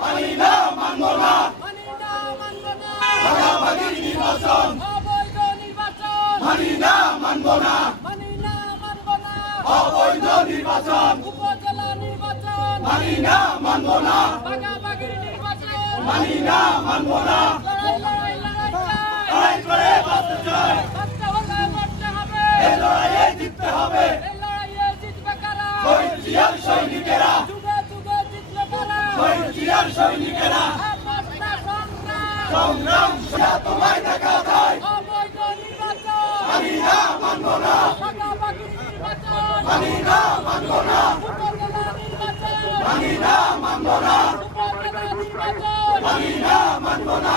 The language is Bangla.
মানি না মানব না ভাগাভাগির নির্বাচন মানি না মানব না অবৈধ নির্বাচন মানি না মানব না মানি না মানব না লড়াই করে বাঁচতে চাই এই লড়াইয়ে জিততে হবে শহীদ জিয়ার সৈনিকেরা শহীদ জিয়ার সৈনিকেরা সংগ্রাম তোমায় দেখা যায় মানি না মানব না মানি না মানব না মানি না মানব না মানি না মানব না